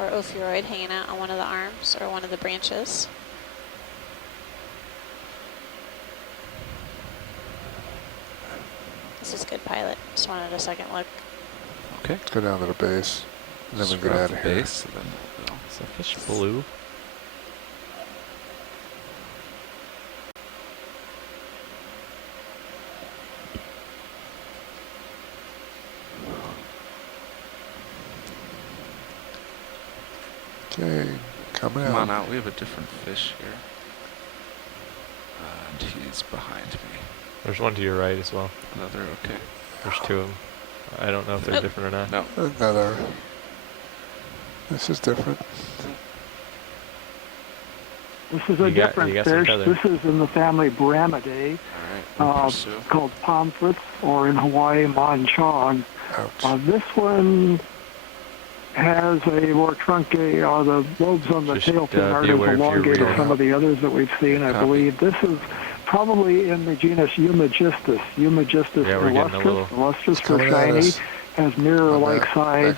or ophiuroid hanging out on one of the arms or one of the branches. This is good, pilot. Just wanted a second look. Okay. Let's go down to the base, and then we get out of here. Base, and then Is that fish blue? Okay, coming come out. on out. We have a different fish here. And he's behind me. There's one to your right as well. Another, okay. There's two of them. I don't know if they're different or not. No. Another. This is different. This is a different fish. This is in the family Bramidae, called pomfrets, or in Hawaii, manchong. This one has a more truncated, the lobes on the tail fin aren't as elongated as some of the others that we've seen, I believe. This is probably in the genus Eumagistus. Eumagistus illustris for shiny, has mirror-like sides.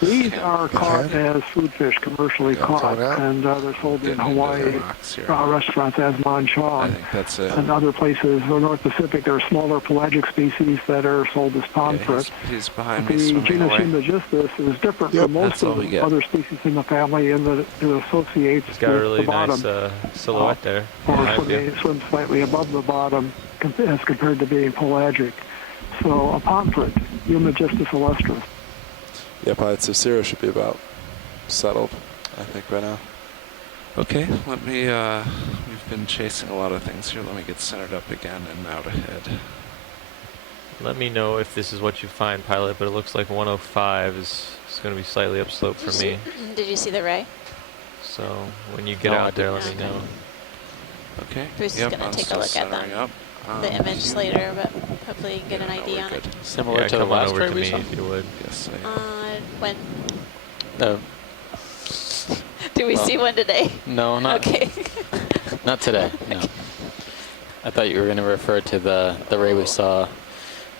These are caught as food fish, commercially caught, and they're sold in Hawaii restaurants as manchong. I think that's it. And other places in the North Pacific, there are smaller pelagic species that are sold as pomfret. He's behind me. The genus Eumagistus is different from most of the other species in the family in that it associates with really the bottom. Nice silhouette there. Or it swims slightly above the bottom as compared to being pelagic. So a pomfret, Eumagistus illustris. Yeah, pilot, so Zero should be about settled, I think, right now. Okay, let me, we've been chasing a lot of things here. Let me get centered up again and out ahead. Let me know if this is what you find, pilot, but it looks like 105 is going to be slightly upslope for me. Did you see the ray? So when you get out there, let me know. Okay. Bruce is going to take a look at them. The image later, but hopefully you can get an ID on it. Similar to the last ray we saw? If you would. Yes, I am. When? No. Do we see one today? No, not. Okay. Not today. No. I thought you were going to refer to the ray we saw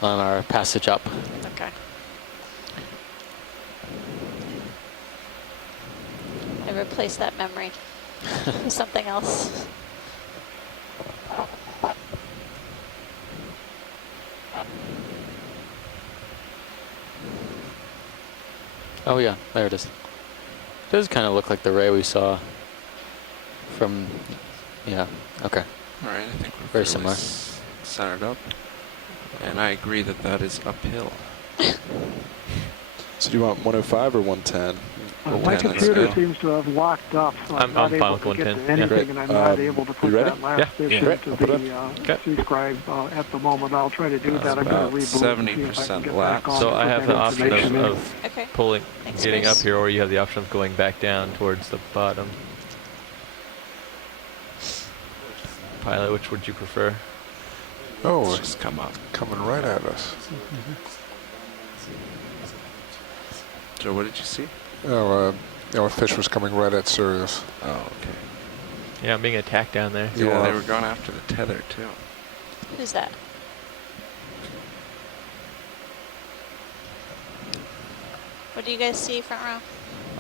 on our passage up. Okay. I replaced that memory with something else. Oh yeah, there it is. It does kind of look like the ray we saw from, yeah, okay. All right, I think we're very similar. Centered up. And I agree that that is uphill. So do you want 105 or 110? My computer seems to have locked up, so I'm not able to get to anything, and I'm not able to put that last fish into the C-scribe at the moment. I'll try to do that. I'm going to reboot 70% lap. So I have the option of pulling, getting up here, or you have the option of going back down towards the bottom. Pilot, which would you prefer? Oh, it's just come up. Coming right at us. Joe, what did you see? Oh, a fish was coming right at Sirius. Oh, okay. Yeah, I'm being attacked down there. Yeah, they were going after the tether, too. Who's that? What do you guys see, front row?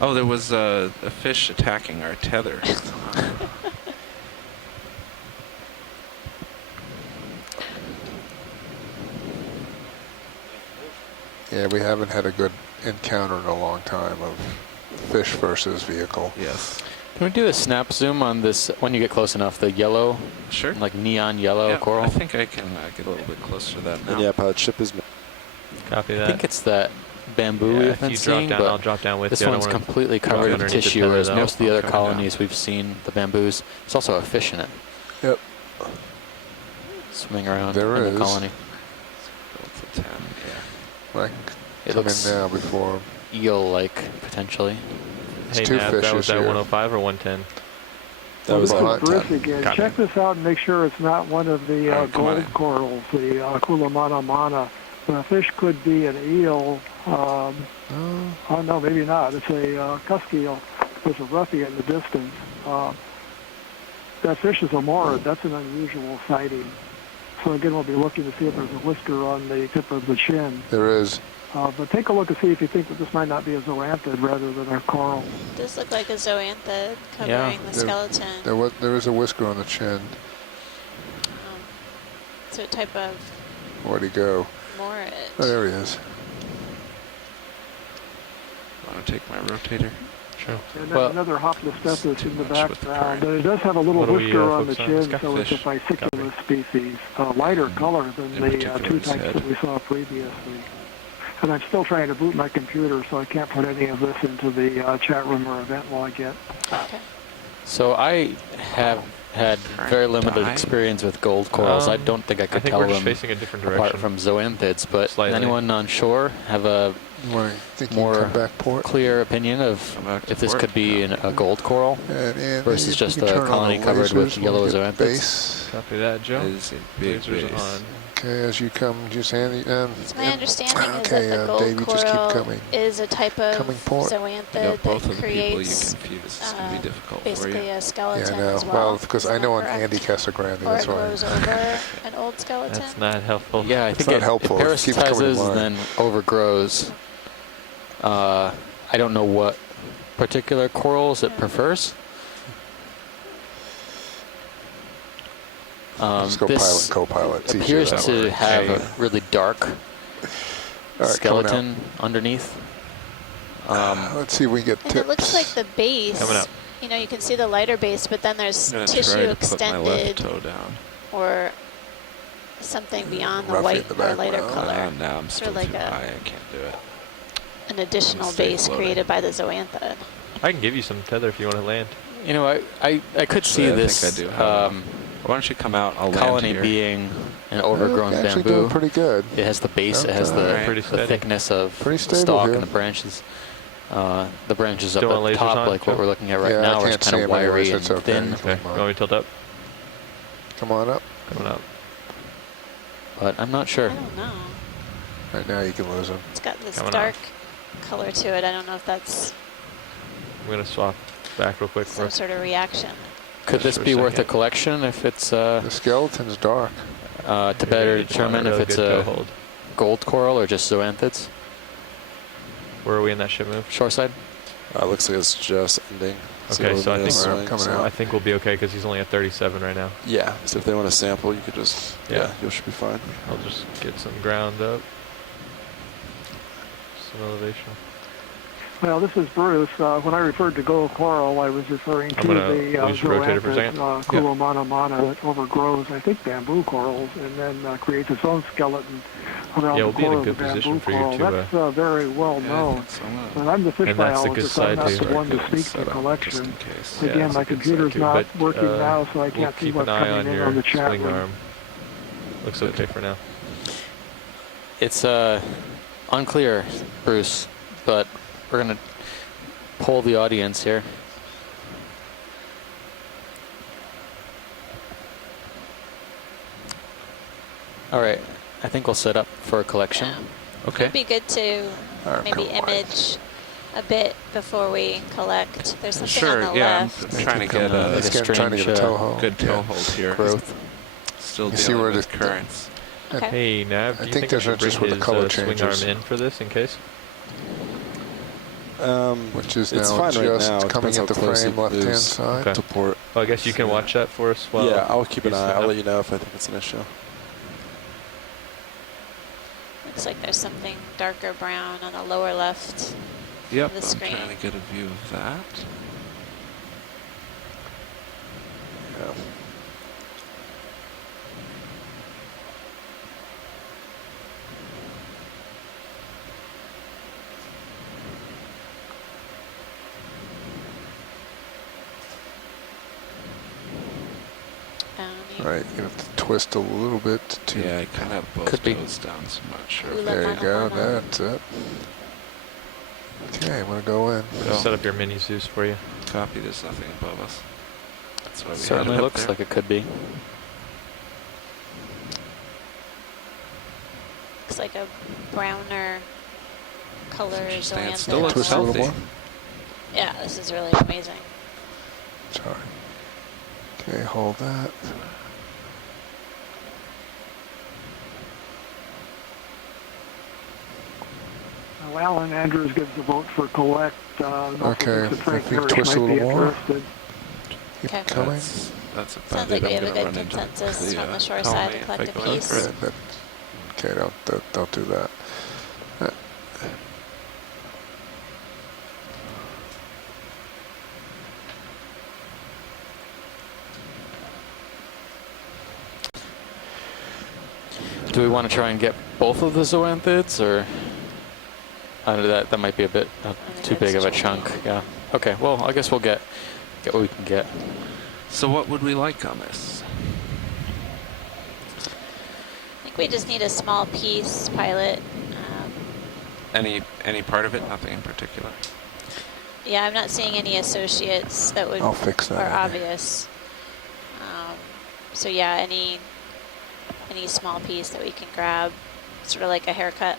Oh, there was a fish attacking our tether. Yeah, we haven't had a good encounter in a long time of fish versus vehicle. Yes. Can we do a snap zoom on this when you get close enough? The yellow, sure, like neon yellow coral. I think I can get a little bit closer to that now. And yeah, pilot ship is. Copy that. I think it's that bamboo we've been seeing, down, but I'll drop down with this you. one's completely covered in tissue, whereas most of the other colonies we've seen the bamboos. There's also a fish in it. Yep. Swimming around in the colony. It's a 10, yeah. It looks in now before eel-like potentially. Hey, two Nav, fishes that was at here. 105 or 110? That was Bruce again. Check this out and make sure it's not one of the gold corals, the Kulamana mana. The fish could be an eel. Oh no, maybe not. It's a cusk eel. There's a roughy in the distance. That fish is a morid. That's an unusual sighting. So again, we'll be looking to see if there's a whisker on the tip of the chin. There is. But take a look and see if you think that this might not be a zoanthid rather than a coral. It does look like a zoanthid covering the skeleton. There is a whisker on the chin. So a type of Where'd he go? morit. Oh, there he is. Want to take my rotator? Sure. And Well, another Hoplostethus in the much with the background. current. It does have a little What do we, whisker on the focus on? chin, It's got so it's a fish. bicyculus species. Lighter color than In the particular, two his types head. that we saw previously. And I'm still trying to boot my computer, so I can't put any of this into the chat room or event log yet. Okay. So I have had very limited Die. experience with gold corals. I don't think I I could think tell we're just them facing a different apart direction. from zoanthids, but Slightly. anyone on shore have a Think More you can come back port? clear opinion of Come back to if this port. could be a gold coral And versus maybe just you can a turn on colony the covered with lasers yellow when we get zoanthids? base. Copy that, Joe. That is a big Lasers base. on. Okay, as you come, just Andy. So my understanding is okay, that the gold Dave, you just keep coral coming. is a type of Coming port. zoanthid You know, both that of the people you creates confuse. It's going to be difficult for basically you. a skeleton Yeah, I know. as well. Well, because I Isn't know that on correct? Andy Casagrande, Or that's it why. grows over an old skeleton. That's not helpful. Yeah, I It's think not it helpful. It keeps coming to parasitizes and mind. then overgrows. I don't know what particular corals it prefers. Let's go this pilot and co-pilot. It's easier appears that to way. have a really dark All right, skeleton underneath. Let's see if we get And tips. it looks like the base, Coming up. you know, you can see the lighter base, but then there's I'm going to tissue try to put my left extended toe down. or something beyond the Roughy white in the or lighter background. color. Now I'm Sort still of like too a- high. I can't do it. An additional stay base floating. created by the zoanthid. I can give you some tether if you want to land. You know, I could see Actually, I this think I do have Why don't you come out? I'll land colony here. being an overgrown We're actually bamboo. doing pretty good. It has the base, it has Okay. the, Alright. Pretty the steady. thickness of Pretty the stable stalk here. and the branches. The branches up Still at on the lasers top, on, like what Joe? we're looking at right Yeah, I now, are can't kind see of 'em anyways, wiry and it's okay. thin. Okay. You want me to tilt up? Come on up. Coming up. But I'm not I sure. don't know. Right now you can lose them. It's got this Coming dark color to it. I don't know if that's I'm going to swap back real quick for some sort of reaction. Could this for a be worth a second. collection if it's The skeleton's dark. to better determine if it's a hold. gold coral or just zoanthids? Where are we in that ship move? Shoreside? Looks like it's just ending. Okay, so I think we're coming out. I think we'll be okay because he's only at 37 right now. Yeah, so if they want to sample, you could just, Yeah. you should be fine. I'll just get some ground up. Some elevation. Well, this is Bruce. When I referred to gold coral, I was referring I'm to gonna the lose your rotator for a zoanthid, second. Kulomana mana, that overgrows, I think, bamboo corals and then creates its own skeleton around Yeah, the we'll be in a core of the good position bamboo for you coral. to, That's very well Yeah, I known. think so. I'm But I'm the fish And that's the good biologist. I'm side not too. the one to Start speak set to up just collection. in case. Yeah, Again, that's my a good computer's side too, not but, working now, so I we'll can't see keep what's an eye coming on in your on the chat swing room. arm. Looks okay for now. It's unclear, Bruce, but we're going to poll the audience here. All right, I think we'll set up for a collection. Yeah. Okay. It'd be good to Alright, maybe come on. image a bit before we collect. There's something Sure, on the yeah. left. I'm trying to Come get on, a like Let's trying to get a toe hold. good toe Yeah. hold here. Growth. Still You see dealing where with the- currents. Okay. Hey, Nav, do I you think think I those are should bring just where the his color swing changes. arm in for this in case? Which is it's now fine right just now. It coming depends how into close frame it left-hand moves side. Okay. to port. Well, I guess you can watch that for us while Yeah, I'll keep an he's eye. set I'll up. let you know if I think it's an issue. Looks like there's something darker brown on the lower left. Yep, the I'm screen. trying to get a view of that. Yeah. Down here. Right, you have to twist a little bit to. Yeah, I kind of have both Could be. toes down, so I'm not sure. Ooh, There you Mana, go. mana. That's it. Okay, I'm gonna go in. I'll set up your mini Zeus for you. Copy, there's nothing above us. That's why we Certainly had it up looks there. like it could be. Looks like a browner color Stand zoanthid. still, it's Twist a little healthy. more. Yeah, this is really amazing. Sorry. Okay, hold that. Alan Andrews gives the vote for collect. Okay, if Frank if we Parrish twist a might be little more. interested. Keep Okay. coming. That's about Sounds it. like we I'm have a gonna good run into consensus from the shore tell side me to if I collect a go in piece. for it. Okay, don't do that. Do we want to try and get both of the zoanthids, or that might be a bit too big of a chunk? Yeah. Okay. Well, I guess we'll get what we can get. So what would we like on this? I think we just need a small piece, pilot. Any part of it? Nothing in particular. Yeah, I'm not seeing any associates that would I'll fix that. are obvious. So yeah, any small piece that we can grab, sort of like a haircut.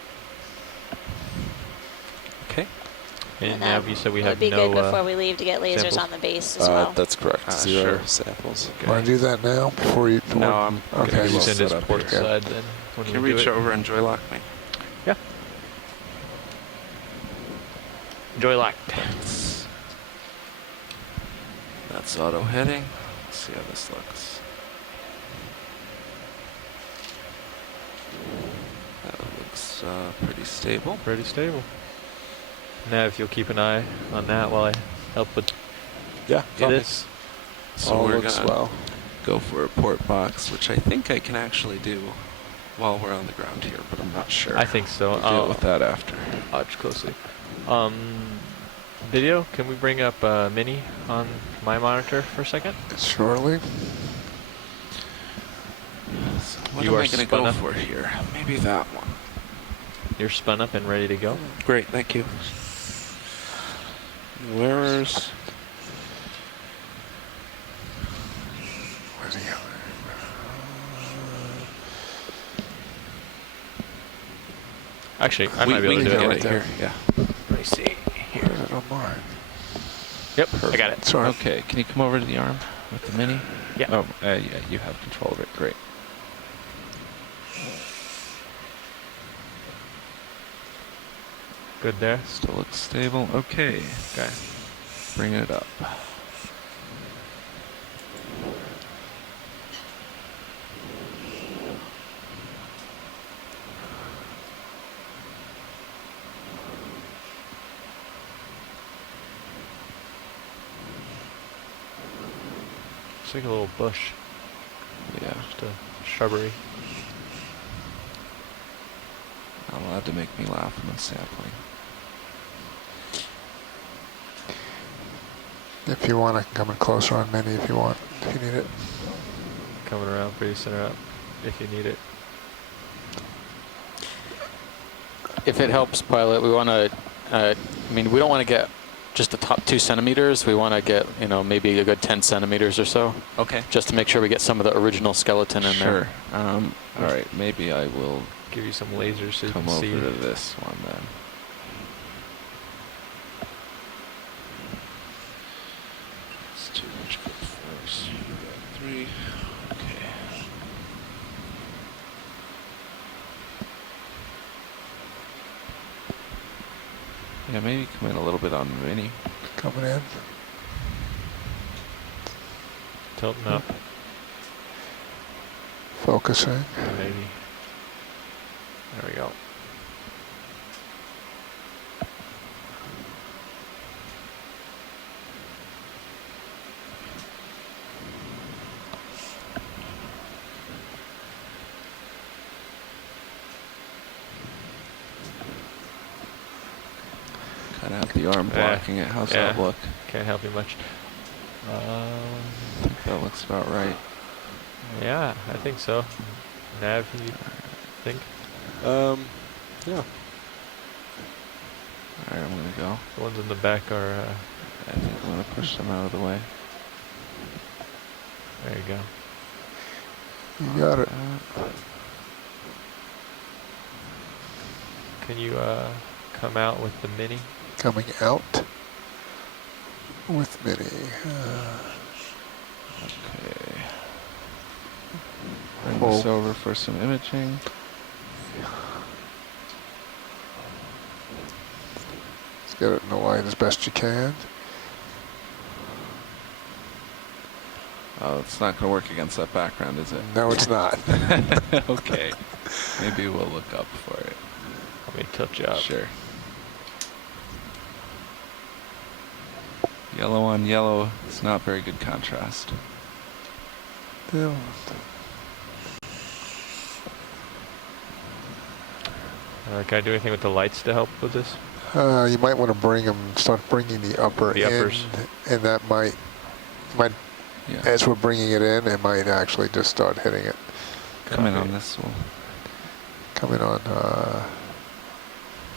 Okay. And And Nav, you said we have would be no good before we leave to get lasers samples? on the base as well. That's correct. 0 Sure. samples. Want to do that now before you? No, I'm Okay. gonna be He's in his set up port here. side then. When Can you we do reach it. over and joy lock me? Yeah. Joy lock. That's auto heading. Let's see how this looks. That looks pretty stable. Pretty stable. Nav, if you'll keep an eye on that while I help with Yeah. this. So All we're looks gonna well. go for a port box, which I think I can actually do while we're on the ground here, but I'm not sure. I think so. We'll deal with that after. Watch closely. Video, can we bring up Mini on my monitor for a second? Surely. So what You am are I going to spun go up. for here? Maybe that one. You're spun up and ready to go? Great, thank you. Where's... Where's he going? Actually, I might be able to do it get right it there. here. Yeah. Let me see. Where is it on mine? Yep, I got it. Sorry. Okay, can you come over to the arm with the Mini? Yeah. Oh, yeah, you have control of it. Great. Good there. Still looks stable. Okay. Okay. Bring it up. It's like a little bush, Yeah. just a shrubbery. Not allowed to make me laugh when I'm sampling. If you want, I can come in closer on Mini if you want, if you need it. Coming around for you, center up, if you need it. If it helps, pilot, we want to. I mean, we don't want to get just the top 2 centimeters. We want to get, maybe a good 10 centimeters or so, Okay. just to make sure we get some of the original skeleton in there. Sure. All right. Maybe I will Give you some lasers so you come can over see. to this one then. It's too much good force. You got 3. Okay. Yeah, maybe come in a little bit on Mini. Coming in. Tilting up, Focusing. maybe. There we go. Kind of have the arm blocking it. How's that look? Can't help you much. I think that looks about right. Yeah, I think so. Nav, you think? Yeah. All right, I'm gonna go. The ones in the back are, I think I'm gonna push them out of the way. there you go. You got it. Can you come out with the Mini? Coming out with Mini. Okay. Bring this over for some imaging. get it in the light as best you can. Oh, it's not going to work against that background, is it? No, it's not. Okay. Maybe we'll look up for it. Let me tilt you up. Sure. Yellow on yellow is not very good contrast. Yeah. Can I do anything with the lights to help with this? You might want to start bringing the upper uppers. end, and that might, Yeah. as we're bringing it in, it might actually just start hitting it. Come in on this. We'll Come in on,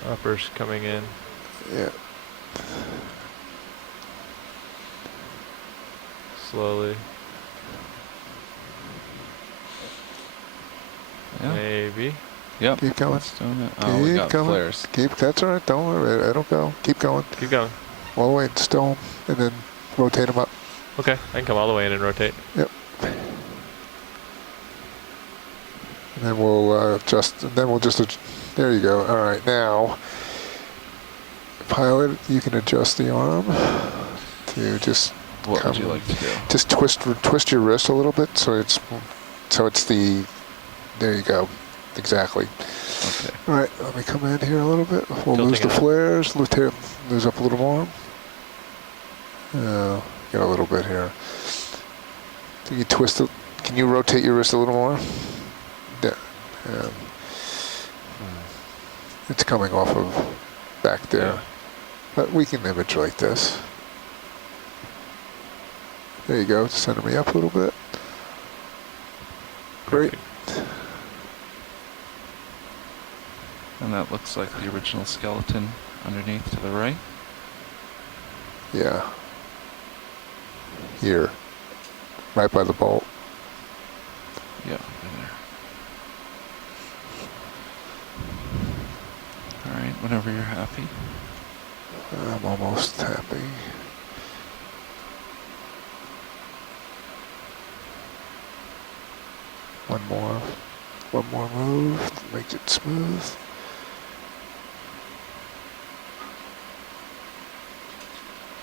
Uppers coming in. yeah. Slowly. Yeah. Maybe. Yep. Keep going. It's doing it. Oh, we got going. flares. That's all right. Don't worry. It'll go. Keep going. Keep going. All the way and stow them, and then rotate them up. Okay, I can come all the way in and rotate. Yep. And then we'll adjust. And then we'll just. There you go. All right. Now, pilot, you can adjust the arm to just. What would you like to do? Just twist your wrist a little bit so it's the. There you go. Exactly. Okay. All right. Let me come in here a little bit. We'll Tilting lose the it up. flares. Lose up a little more. Get a little bit here. Can you twist it? Can you rotate your wrist a little more? Yeah. It's coming off of back there. Yeah. But we can image like this. There you go. Center me up a little bit. Great. And that looks like the original skeleton underneath to the right. Yeah. Here. Right by the bolt. Yeah, right there. All right, whenever you're happy. I'm almost happy. One more move to make it smooth.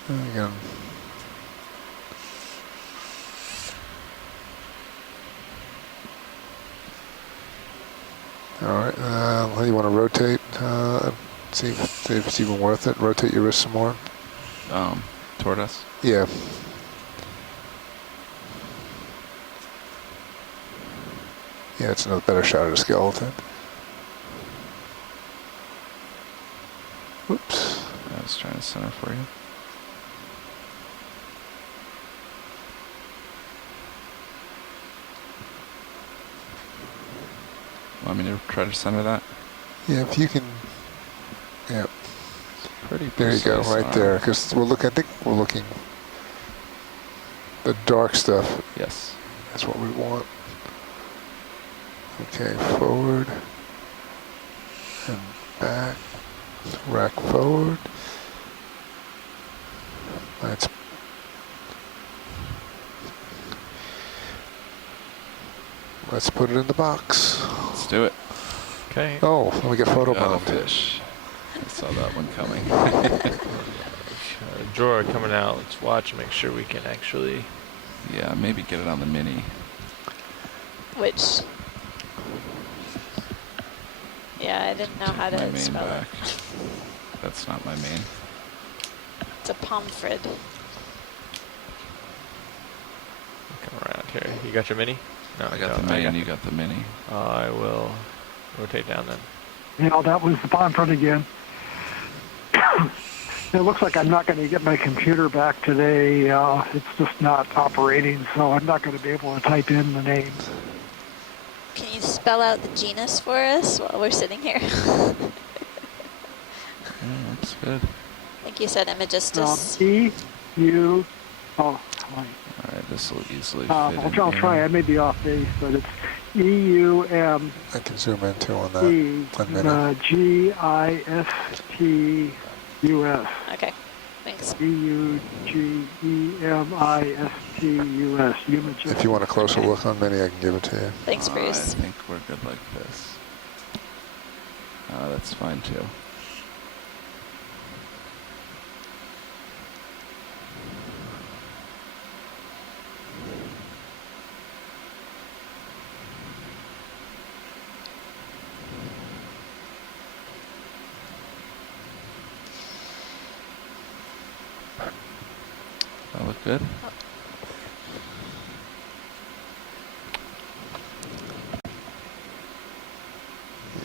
And again. All right, you want to rotate, see if it's even worth it. Rotate your wrist some more. Toward us. Yeah. Yeah, it's another better shot at a skeleton. Whoops. I was trying to center for you. Want me to try to center that? Yeah, if you can. Yeah. Pretty There you go, precise right arm. there. Because I think we're looking. The dark stuff. Yes. That's what we want. Okay, forward and back. Rack forward. Let's put it in the box. Let's do it. Okay. Oh, let me get photo Got a bombed. fish. I saw that one coming. Drawer coming out. Let's watch and make sure we can actually. Yeah, maybe get it on the mini. Which, yeah, I didn't know how My to main spell back. it. That's not my main. It's a pomfret. Come around here. You got your mini? No, I got no, the main, you got the mini. I will rotate down then. Yeah, that was the pomfret again. It looks like I'm not going to get my computer back today. It's just not operating, so I'm not going to be able to type in the names. Can you spell out the genus for us while we're sitting here? Yeah, looks good. I think you said imagistus. E-U... Oh, wait. All right, this will easily fit I'll in try. here. I may be off base, but it's E-U-M... I can zoom in too on that. E 1 minute. G-I-S-T-U-S. Okay, thanks. E-U-G-E-M-I-S-T-U-S. If you want a closer look on mini, I can give it to you. Thanks, Bruce. I think we're good like this. That's fine too. That look good?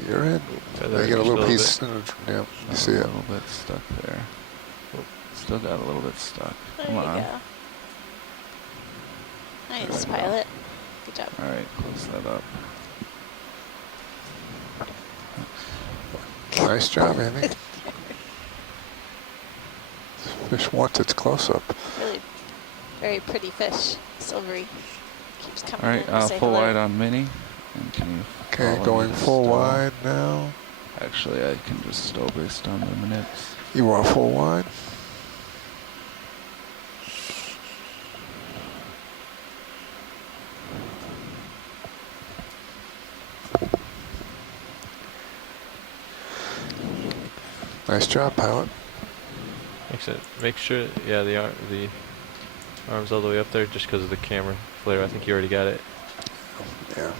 You're in. They get a little piece. Yeah, you see it. A little bit stuck there. Still got a little bit stuck. There Come you on. go. Nice, pilot. Good job. All right, close that up. Nice job, Amy. Fish wants its close-up. Really very pretty fish. Silvery. Keeps coming All in right, to say full hello. wide on Mini. And can you Okay, follow going me full still? wide now. Actually, I can just stow based on the minutes. You want full wide? Nice job, pilot. Make sure, yeah, the arm's all the way up there just because of the camera flare. I think you already got it. Yeah.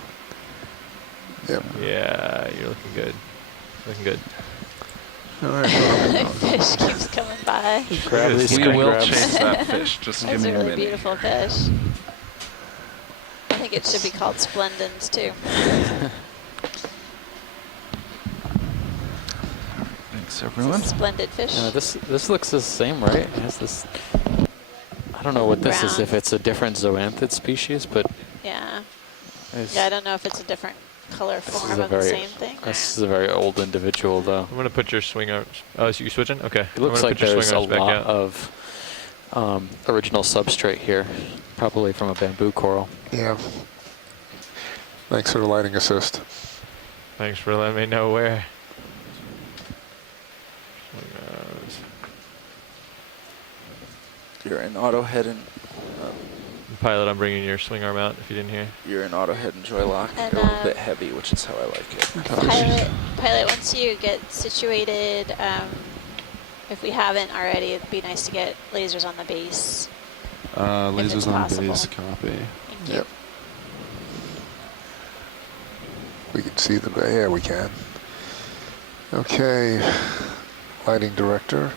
Yep. Yeah, you're looking good. Looking good. All right. Fish keeps coming by. Grab these We screen will grabs. chase that fish. Just give That's me a a really minute. beautiful fish. I think it should be called Splendens too. Thanks, It's everyone. a splendid fish. This looks the same, right? It has this. I don't know what this is. Brown. If it's a different zoanthid species, but Yeah. it's, Yeah, I don't know if it's a different color this is form a of the very same thing. this is a very old individual, though. I'm gonna put your swing arms. Oh, so you switching? Okay. It looks I'm gonna like put your there's swing a arms back lot out. of original substrate here, probably from a bamboo coral. Yeah. Thanks for the lighting assist. Thanks for letting me know where. Swing arms. You're in auto head and Pilot, I'm bringing your swing arm out if you didn't hear. you're in auto head and joy lock. And, You're a little bit heavy, which is how I like it. Pilot, once you get situated, if we haven't already, it'd be nice to get lasers on the base. Lasers it's on possible. base, copy. Thank you. Yep. We can see the bay. Yeah, we can. Okay. Lighting director.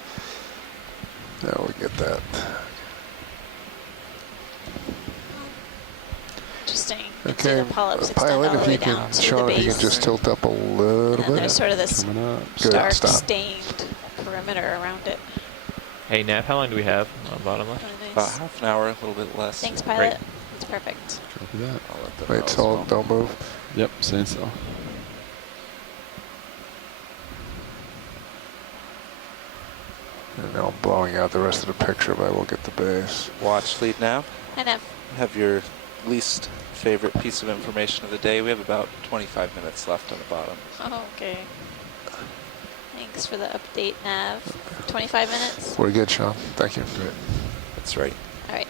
Now we get that. Interesting. You can see Okay. the polyps extend Pilot, all the if way you down can, to the Sean, if you base. can just tilt up a little And there's bit. sort of this Coming up. Good. dark Stop. stained perimeter around it. Hey, Nap, how long do we have on bottom left? Really About nice. half an hour, a little bit less. Thanks, pilot. It's perfect. Copy that. I'll let them Wait, know as so well. don't move. Yep, saying so. And now I'm blowing out the rest of the picture, but I will get the base. Watch lead now. And Have your least favorite piece of information of the day. We have about 25 minutes left on the bottom. oh, okay. Thanks for the update, Nav. 25 minutes? We're good, Sean. Thank you. Great. That's right. All right.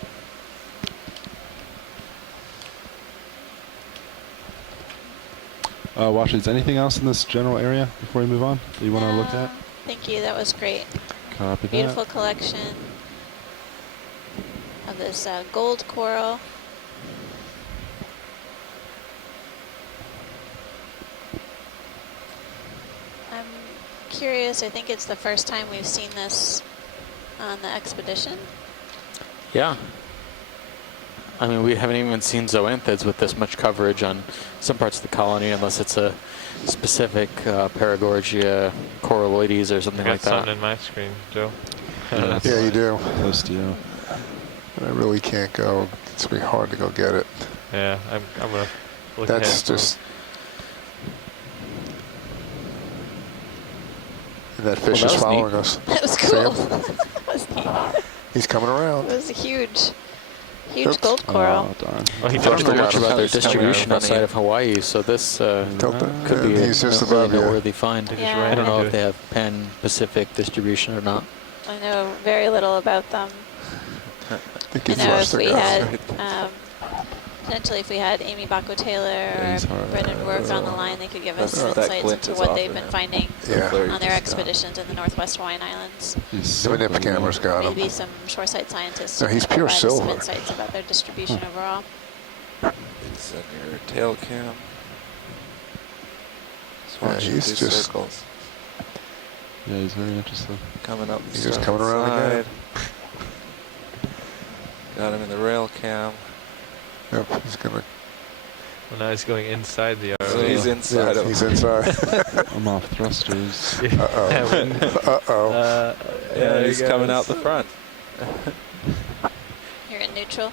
Washington, anything else in this general area before we move on that you want to look at? Thank you. That was great. Copy that. Beautiful collection of this gold coral. I'm curious. I think it's the first time we've seen this on the expedition. Yeah. I mean, we haven't even seen zoanthids with this much coverage on some parts of the colony, unless it's a specific Paragorgia coralloides or something I got like that. something in my screen, Joe. Yeah, Yeah, you do. Close to you. And I really can't go. It's going to be hard to go get it. Yeah, I'm gonna look That's ahead. just... And that fish Well, is that was following neat. us. That was See cool. him? That was neat. He's coming It around. was a huge Yep. gold coral. Oh, darn. Oh, he I dropped don't know the much He's about their coming distribution around outside funny. of Hawaii, so this Tilt it. could be And a he's just really above you. noteworthy find. Yeah. I don't know I if they have pan-Pacific distribution or not. I know very little about them. I think I he know flushed if the we guy. had, potentially if we had Amy Bako-Taylor he's or hard. Brendan Work on the line, they could give us some That insights glint into is what off they've of been him. finding Yeah. Flare on their just gone. expeditions in the Northwest Hawaiian Islands. He's The so nip camera's got him. Maybe some shoreside scientists No, can he's pure provide us some silver. insights about their distribution overall. It's in your tail cam. Just Yeah, watch he's these just- circles. Yeah, he's very interesting. Coming up. He's just starboard coming around again. side. Got him in the rail cam. Yep, he's gonna. Well, now he's going inside the ROV. So he's inside of He's inside. I'm off thrusters. Uh-oh. yeah, he's coming out the front. You're in neutral.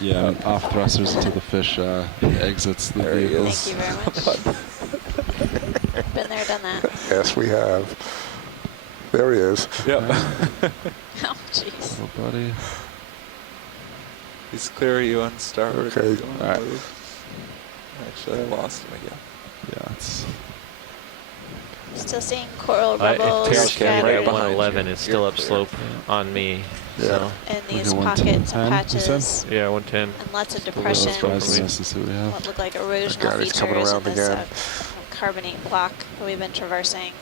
Yeah, I'm off thrusters until the fish exits the There he vehicle. is. Thank you very much. Been there, done that. Yes, we have. There he is. Yep. Oh, jeez. Oh, buddy. He's clear of you on starboard. Okay. Don't All right. move. Actually, I lost him again. Yeah, it's Still seeing coral It rubbles appears to be right that scattered behind 111 you. is still You're upslope on me. So, in these Okay, pockets and 110, you said? patches, yeah, 110. and lots of let's depression. try for some me. nice to see what we have. What look like God, erosional he's coming features in around this again. carbonate block that we've been traversing.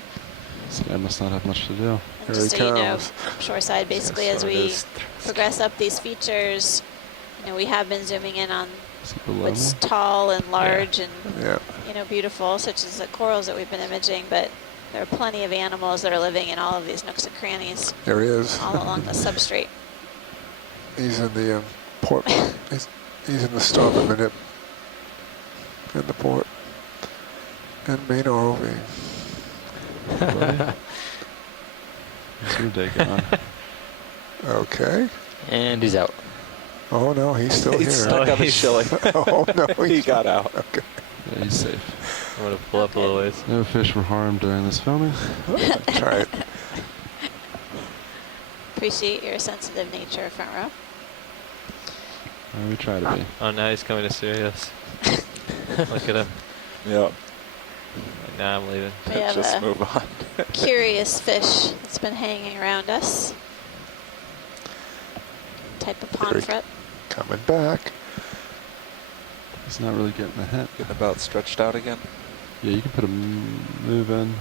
This guy must not have much to do. And Here just he so you know, comes. shoreside, basically, as So it we is- progress up these features, you know, we have been zooming in on Is he below what's me? tall and large and, Yeah. you know, beautiful, such as the corals that we've been imaging, but there are plenty of animals that are living in all of these nooks and crannies There he is. all along the substrate. He's in the port. He's in the starboard minute. In the port. And main ROV. What's your day going? Okay. And he's out. Oh no, he's still He's here. stuck up his he's- shilling. Oh no, He got out. Okay. Yeah, he's safe. I'm going to pull up a little ways. No fish were harmed during this filming. That's right. Appreciate your sensitive nature, front row. We try to be. Oh, now he's coming to Sirius. Look at him. Yep. Now I'm leaving. We have Just a move on. curious fish that's been hanging around us. Type of Very- pomfret. Coming back. He's not really getting the hint. Getting about stretched out again. Yeah, you can put a move in.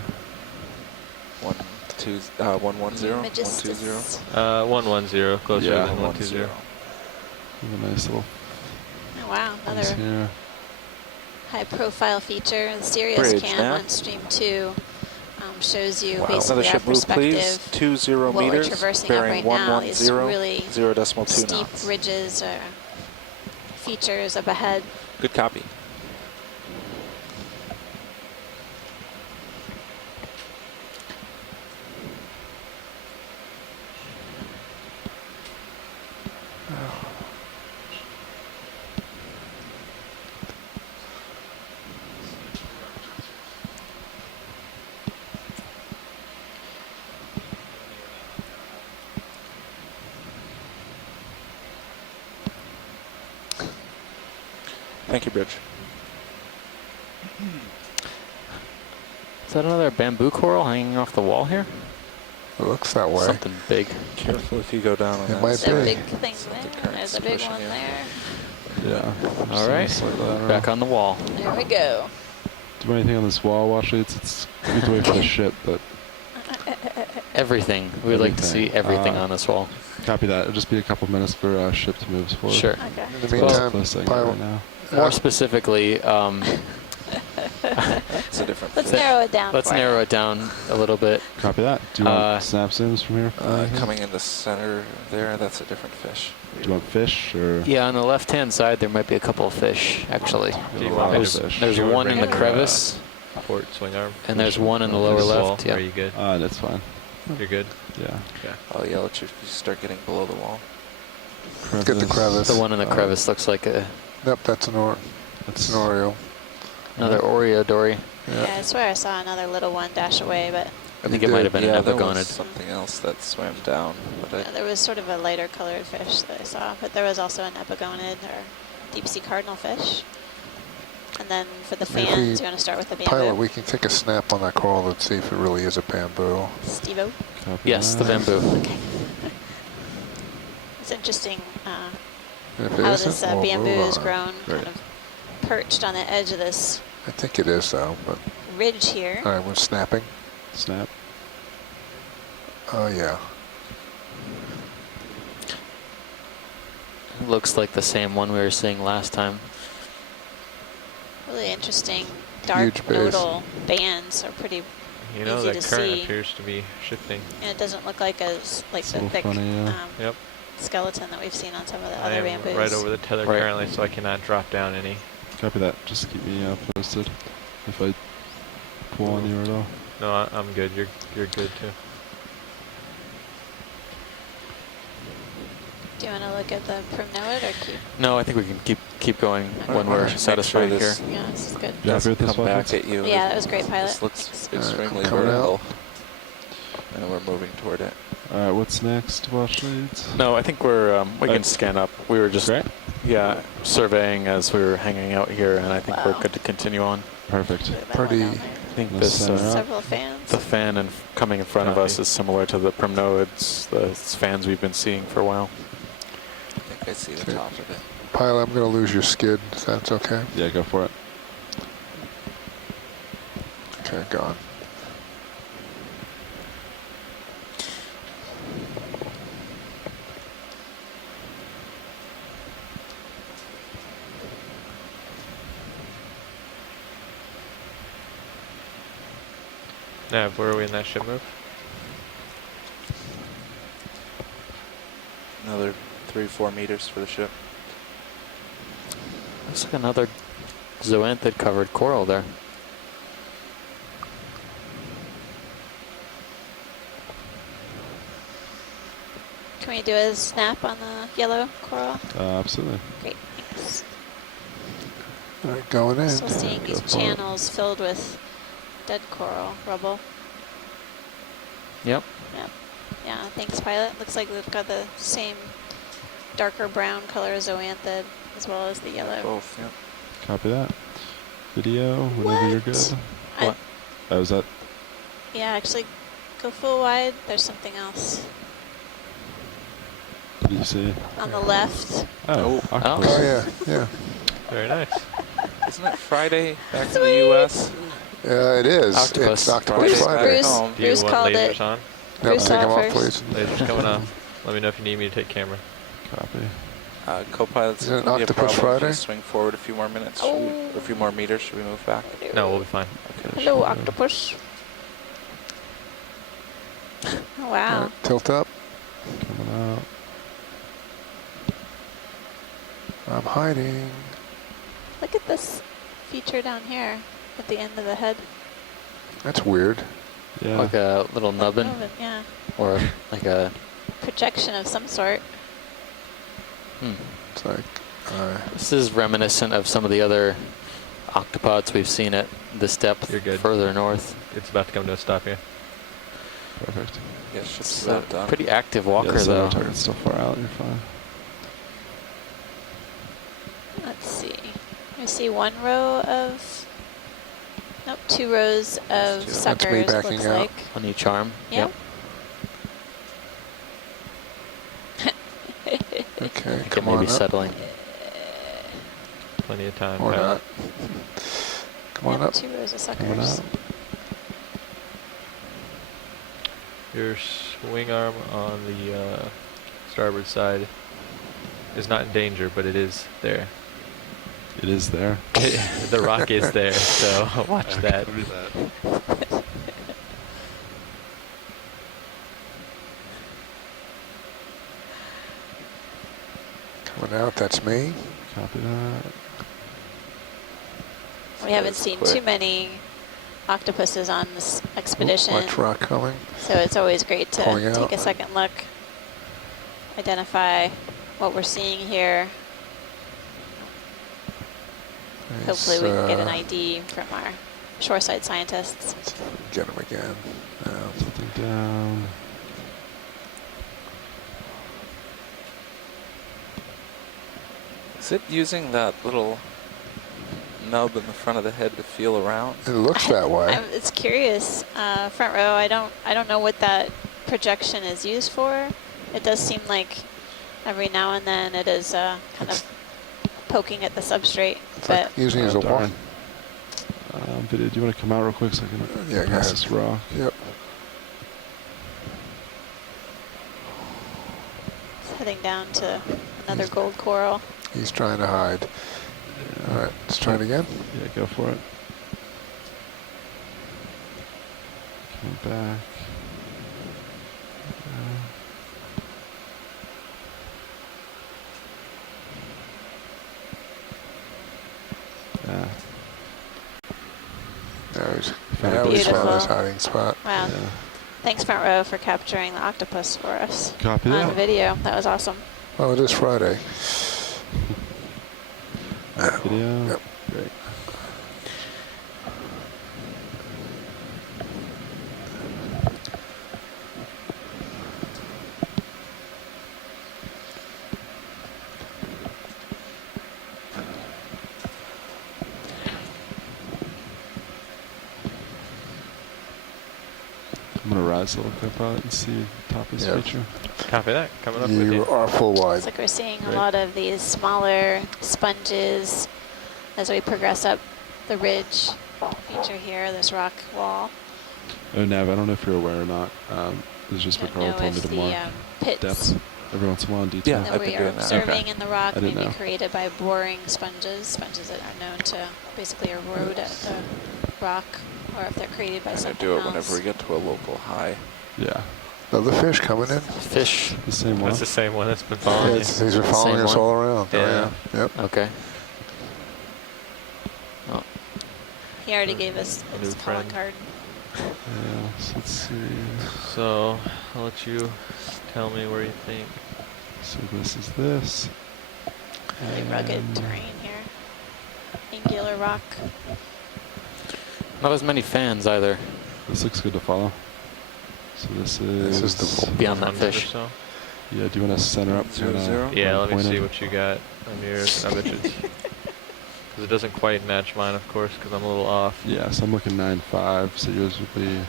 110. 120. Majestus. 110, closer Yeah, than 120. Have a nice little Oh, wow, piece another here. high-profile feature. The Sirius Bridge cam now. on stream 2 shows you Wow. basically Another our ship move, please. perspective. 20 What we're meters. traversing up Bearing right now is 110. really 0.2 steep knots. ridges or features up ahead. Good copy. Thank you, Bridge. Is that another bamboo coral hanging off the wall here? It looks that way. Something big. Careful if you go down on It that. might There's be. a big thing there. There's a big pushing one you. there. Yeah. All right. Back on the wall. There we go. Do anything on this wall, watch it. It's good way for the ship, but Everything. We'd like to see everything Ah. on this wall. copy that. It'll just be a couple minutes for ship to move forward. Sure. Okay. In the Well, meantime, Close I can get pilot. right now. More specifically, It's a different Let's fish. narrow it down. let's for narrow you. it down a little bit. Copy that. Do you want Uh, snap zooms from here? Coming in the center there, that's a different fish. Do you want fish or? Yeah, on the left-hand side, there might be a couple of fish, actually. Do you want me There's, to fish. there's do you want one me in to the bring your, crevice, port swing arm? and there's one in the lower This wall? left. Yeah. Are you good? That's fine. You're good? Yeah. Okay. Oh yeah, let you start getting below the wall. Get the crevice. The one in the crevice looks like Yep, that's an That's an Oreo. another Oreo dory. Yeah, I swear I saw another little one dash away, but I think it might have been Yeah, an there epigonid. was something else that swam down, but there was sort of a lighter colored fish that I saw. But there was also an epigonid or deep sea cardinal fish. And then for the Maybe fans, you want to start with the bamboo. Pilot, we can take a snap on that coral and see if it really is a bamboo. Steve-O. Copy Yes, the that. bamboo. Okay. It's interesting If it how isn't, this we'll bamboo move has on. grown, Right. kind of perched on the edge of this I think it is though, but ridge here. all right, we're snapping. Snap. Oh yeah. Looks like the same one we were seeing last time. Really interesting dark Huge base. nodal bands are pretty, You know, Easy that to current see. appears to be shifting. and it doesn't look like It's a the little thick funny, yeah. Yep. skeleton that we've seen on some of the I other am bamboos. right over the tether Right. currently, so I cannot drop down any. Copy that. Just keep me posted if I pull on you at all. No, I'm good. You're good too. Do you want to look at the Primnoid or keep? No, I think we can keep going when I we're wanna make satisfied sure here. this Yeah, this is good. You happy with this come one? back at you. Yeah, that was great, pilot. This looks Thanks. extremely coming vertical. And we're moving toward it. Alright, what's next, Watch Leads? No, I think we're we can scan up. We were just Great. surveying as we were hanging out here, and I think we're Wow. good to continue on. Perfect. Look at that Pretty- one down there. I think Let's this center up. Several fans. the fan coming in front of us Copy. is similar to the Primnoids, the fans we've been seeing for a while. I think I see the Okay. top of it. Pilot, I'm going to lose your skid, if that's okay. Yeah, go for it. Okay, gone. Nav, where are we in that ship move? Another 3-4 meters for the ship. Looks like another zoanthid covered coral there. Can we do a snap on the yellow coral? Absolutely. Great, thanks. All right, going in. Still seeing Go these for it. channels filled with dead coral rubble. Yep. Yep. Yeah, thanks, pilot. Looks like we've got the same darker brown color zoanthid as well as the yellow. Both, yep. Copy that. Video, whenever you're good. I- What? Oh, is that? Yeah, actually, go full wide. There's something else What did you see? on the left. Oh, Oh. octopus. Oh, yeah, yeah. Very nice. Isn't it Friday back in the Sweet. U.S.? It is. Octopus. It's Octopus Bruce- Friday. Bruce- home. Do you Bruce want called lasers it. on? Yep, Bruce take saw them it off, first. please. Lasers coming off. Let me know if you need me to take camera. Copy. Co-pilot's Is it an gonna be a Octopus problem if Friday? we swing forward a few more minutes, Oh. or a few more meters. Should we move back? No, we'll be fine. Okay. Hello, octopus. Oh, All wow. right, tilt up. Coming out. I'm hiding. Look at this feature down here at the end of the head. That's weird. Yeah. Like a little nubbin Moving, yeah. or like a Projection of some sort. It's like, This is reminiscent of some of the other octopods we've seen at this depth You're good. further north. It's about to come to a stop here. Perfect. Yeah, ship's It's about a done. pretty active walker yeah, so though. our target's still far out. You're fine. Let's see. I see one row of, nope, 2 rows of That's me suckers, backing looks out. like. On each arm. Yep. okay, I think it come may on be up. settling. Plenty of time. Or pilot. not. Come on Yep, up. 2 rows of Coming suckers. out. Your swing arm on the starboard side is not in danger, but it is there. It is there. The rock is there, so watch that. Coming out, that's me. Copy that. We haven't That's seen quick. too many octopuses on this expedition, Watch rock coming. so it's always great to Pulling take out. a second look, identify what we're seeing here. Hopefully we can get an ID from our shoreside scientists. Get him again. Something down. Is it using that little nub in the front of the head to feel around? It looks that way. It's curious. Front row, I don't know what that projection is used for. It does seem like every now and then it is kind of poking at the substrate, It's but like using it as a darn. walk. Video, do you want to come out real quick so I can Yeah, go pass ahead. this rock? Yep. it's heading down to another gold coral. He's trying to hide. All right, let's try it again. Yeah, go for it. Coming back. Yeah. There's, Found that a was Beautiful. found his hiding spot. Wow. Yeah. Thanks, Front Row, for capturing the octopus for us Copy on that. video. That was awesome. Well, it is Friday. Video. Yep. Great. I'm gonna rise a little bit out and see top of this Yeah. feature. Copy that. Coming up with You you. are full wide. It's like we're seeing a Right. lot of these smaller sponges as we progress up the ridge feature here, this rock wall. Oh, Nav, I don't know if you're aware or not. It's just what Don't Carl know told me if to mark the pits depth every once in a while in detail. Yeah, that I've we been are doing that. observing Okay. in the rock I may didn't be know. created by boring sponges, sponges that are known to basically erode at the rock, or if they're created by I'm gonna something do it else. whenever we get to a local high. Yeah, Another fish coming in. Fish. the same one. That's the same one that's been Yeah, following you. these are following Same us one? all around. Oh, Yeah. yeah. Yep. Okay. Oh, He already gave us A his new calling friend. card. Yeah, so let's see. So I'll let you tell me where you think. So this is this. Really rugged And terrain here. Angular rock. not as many fans either. This looks good to follow. So this is. This is the Beyond that 100 or fish. so. Yeah, do you want to center up? 0-0? Yeah, let me point see it? what you got on yours. I bet you. Because it doesn't quite match mine, of course, because I'm a little off. Yeah, so I'm looking 9.5. So yours would be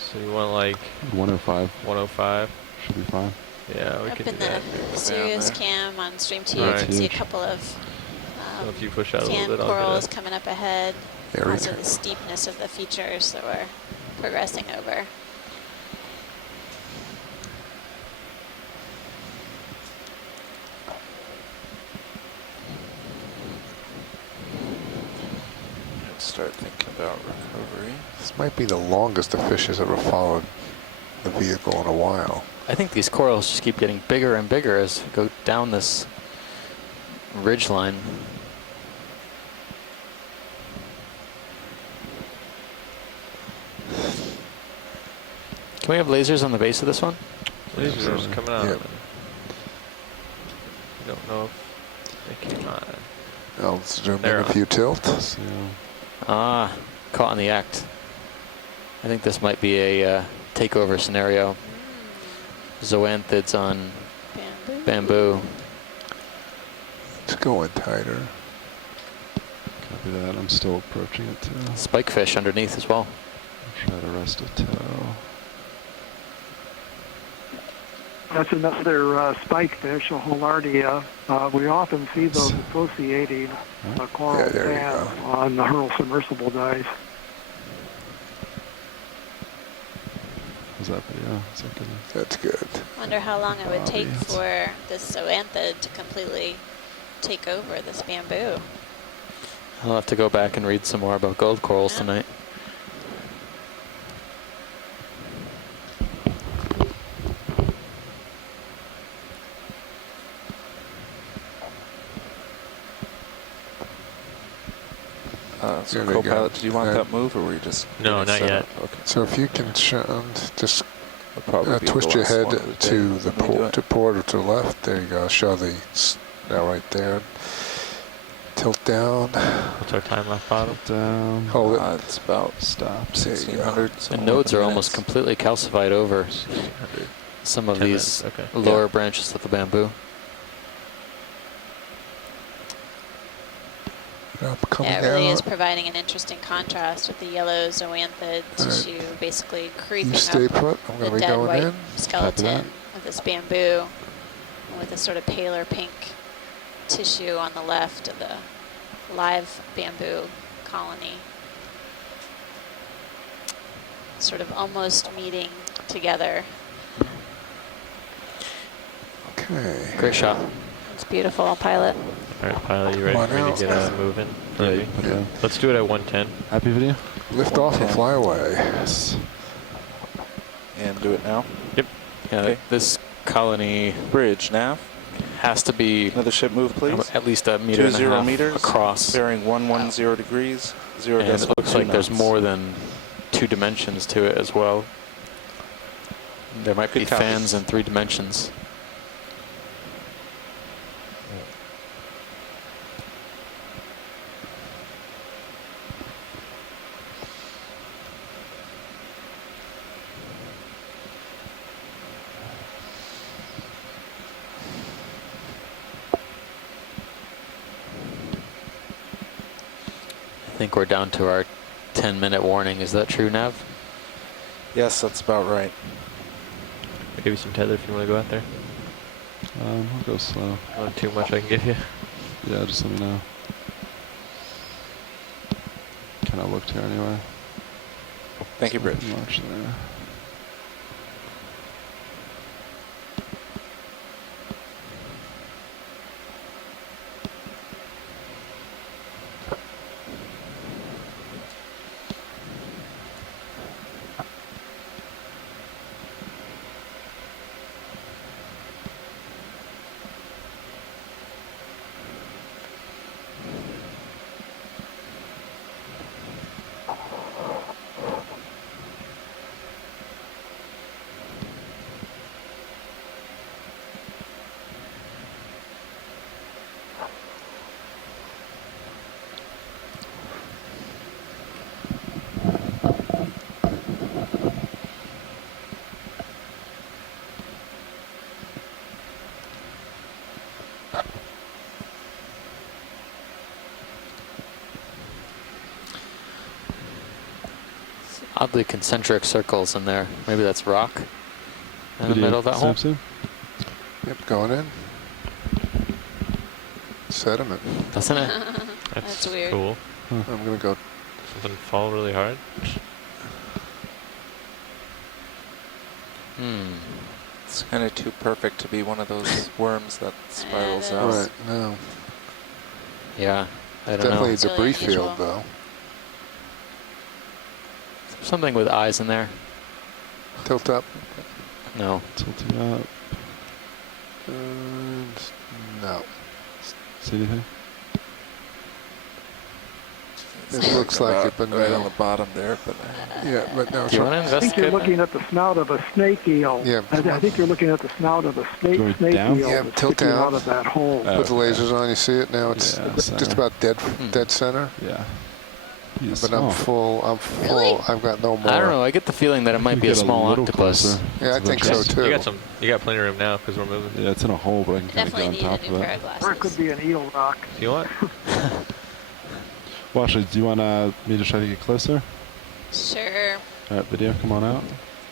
So you want like 105. 105? Should be fine. Yeah, we Up could in do that. the Sirius cam on Stream 2, you Alright. can see a Huge. couple of So if you push out a little sand bit, I'll corals get coming up ahead. There Also the steepness of the features that we're progressing over. Start thinking about recovery. This might be the longest the fish has ever followed the vehicle in a while. I think these corals just keep getting bigger and bigger as we go down this ridge line. Can we have lasers on the base of this one? Lasers are Absolutely. coming out. Yep. I don't know if they came on. I'll zoom in There. if you tilt. So Ah, caught in the act. I think this might be a takeover scenario. Zoanthids on Bamboo. bamboo. It's going tighter. copy that. I'm still approaching it too. Spikefish underneath as well. Try to rest a toe. That's another spike fish, a Holardia. We often see those associating coral Yeah, there you sand go. on the hurl submersible dives. Is that video? Is that good? That's good. Wonder how long it would take Obvious. for this zoanthid to completely take over this bamboo. I'll have to go back and read some more about gold corals Yeah. tonight. So Here they go. co-pilot, did you want Uh, that move, or were you just No, getting not set yet. up? Okay. So if you can just That'll probably be the twist your last head one of the day. to the Let me do it. port or to the left. There you go. Show the now right there. Tilt down. What's our time left bottom? Down. Hold it. It's about Stop. There you go. 1600. The so nodes are 11 almost minutes. completely calcified over 1600. some of 10 these minutes, okay. lower Yeah. branches of the bamboo. Up, coming Yeah, it really out. is providing an interesting contrast with the yellow zoanthid tissue basically creeping You stay up put. I'm going the to be dead going white in. skeleton of this bamboo with this sort of paler pink tissue on the left of the live bamboo colony. Sort of almost meeting together. Okay. Great shot. It's beautiful, pilot. All right, pilot, you ready Come for on me out. to get moving? for Yeah, me? you put it Yeah. in. Let's do it at 110. Happy video? Lift off and 110. fly away. Yes. And do it now. Yeah, Okay. this colony Bridge nav. has to be Another ship move, please. at least a meter and a 20 half meters. across. Bearing 110 degrees. 0 And it looks like there's more than 2 dimensions to it as well. There might be Good copy. fans in 3 dimensions. I think we're down to our 10-minute warning. Is that true, Nav? Yes, that's about right. I'll give you some tether if you want to go out there. I'll go slow. Not too much I can give you. Yeah, just let me know. Kind of looked here anyway. Thank you, Bridge. Much there. Oddly concentric circles in there. Maybe that's rock in the Video middle of that hole. Samson? Yep, going in. Sediment. Doesn't it? That's weird. Cool. I'm going to go. Something fall really hard. Hmm. It's kind of too perfect to be one of those worms that spirals out. Right, no. Yeah, I don't Definitely know. a It's really debris unusual. field, though. Something with eyes in there. Tilt up. No. Tilting up. And no. See anything? It looks like it, but right on no. the bottom there, but Yeah, but no. Do you want to I think investigate you're that? looking at the snout of a snake eel. Yeah. I think you're looking at the snout of a Going snake down? eel Yeah, that's tilt sticking down. out of that hole. Put the lasers on, you see it now. It's Yeah, just center. about dead center. Yeah. He's But small. I'm full. I'm full. Really? I've got no more. I don't know. I get the feeling that it might You be a get small little octopus. closer. Yeah, I It's think so eventually- too. You got plenty of room now because we're moving. Yeah, it's in a hole, but I can kind of Definitely get need on a top new of pair it. of glasses. Or it could be an eel rock. Do you want? Well, actually, do you want me to try to get closer? Sure. All right, video, come on out.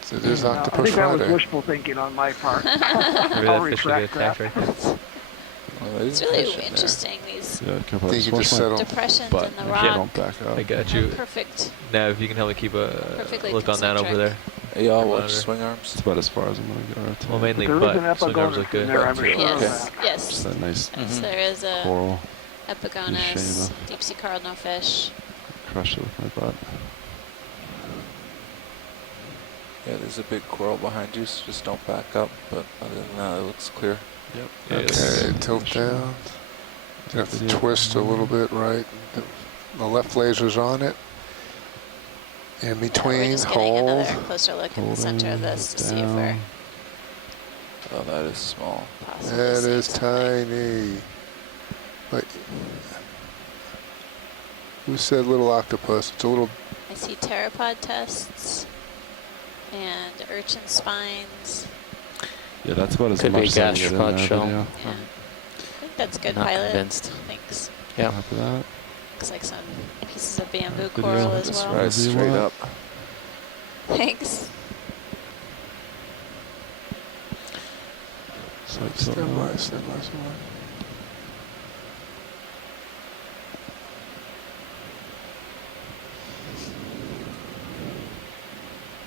So there's I Octopus think that was Friday. wishful thinking on my part. Maybe I'll that fish should get retract attacked that. right there. well, it is It's a really fish in there. interesting, these Yeah, can I I think you just settle. depressions But in the if you rock. don't back up. I got you. Perfect. Now, if you can help me keep a Perfectly look on that over concentric. there. Yeah, I'll Monitor. watch swing arms. It's about as far as I'm going to go. Rotate. Well, mainly There is butt. an Swing arms epigonus look in good. there, I'm sure of Yes, that. yes. Just that nice Yes, there is a coral. epigonus, Shame. deep sea cardinalfish. Crush it with my butt. Yeah, there's a big coral behind you, so just don't back up. But other than that, it looks clear. Yep. Yeah, it's- Okay, tilt down. You have to twist a little bit, right? The left laser's on it. In We're between, just getting hold. another closer look in the center of this to see if we're down. Oh, that is small. possibly That seeing is something. tiny. But who said little octopus? It's a little. I see pteropod tests and urchin spines. Yeah, that's about as Could be much as I can get in gastropod that shell. video. Yeah. I think that's good, Not pilot. convinced. Thanks. Yeah. After that, Looks like some pieces of bamboo Video. coral as Just well. right Whatever you straight want. up. Thanks. sight Stand tilt by, up. stand by, stand by.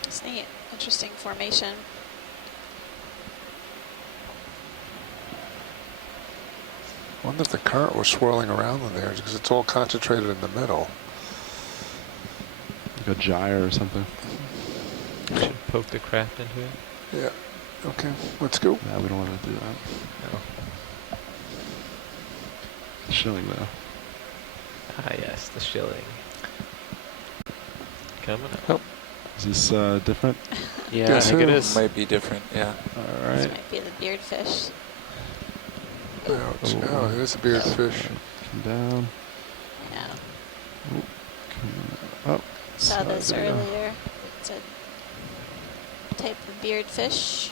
It's neat. Interesting formation. I wonder if the current was swirling around in there because it's all concentrated in the middle. Like a gyre or something. Should poke the craft into it. Yeah. Okay, let's go. Yeah, we don't want to do that. No. Shilling though. Ah, yes, the shilling. Coming up. Oh, Is this different? yeah, I Guess think it who? is. Might be different, yeah. All This right. might be the beardfish. Ouch. Oh. Oh, it is a beardfish. Come down. Yeah. Come up. Saw this There we go. earlier. It's a type of beardfish.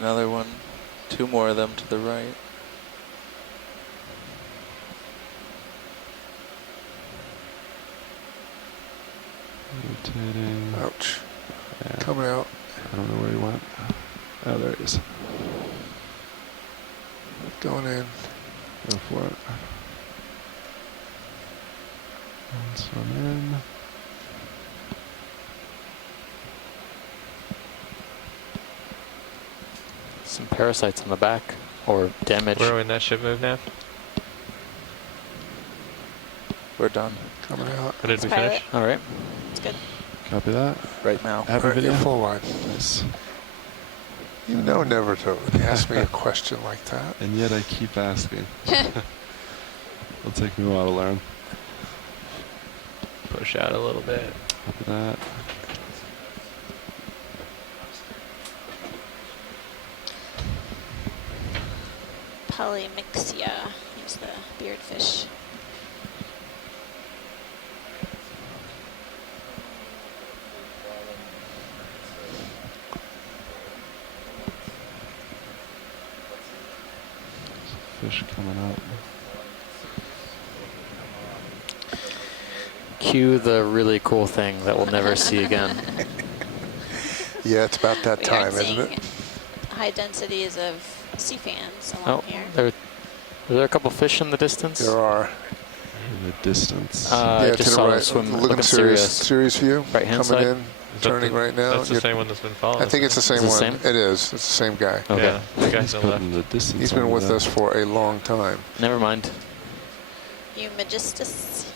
Another one. 2 more of them to the right. Rotating. Ouch. Yeah. Coming out. I don't know where he went. Oh, there he is. Going in. Go for it. And swim in. Some parasites on the back, or damage. Where are we in that ship move now? We're done Coming out. When did we Pilot. finish? All right. It's good. Copy that. right now. Have a Alright, video. you're full line. Nice. You know never to ask me a question like that. And yet I keep asking. It'll take me a while to learn. Push out a little bit. Copy that. Polymyxia is the beardfish. Fish coming up. Cue the really cool thing that we'll never see again. Yeah, it's about that We time, are isn't seeing it? high densities of sea fans Oh, along here. are there a couple fish in the distance? There are. In the distance. Yeah, just to the saw them right. swim, Looking serious. Serious view. Right-hand Coming side? in. Turning right now. That's the You're- same one that's been following I us, think it's the isn't same Is it one. the same? It is. It's the same guy. Okay. Yeah, the guy He's to the left. putting the distance. He's been onto with that. us for a long time. Never mind. You magistus.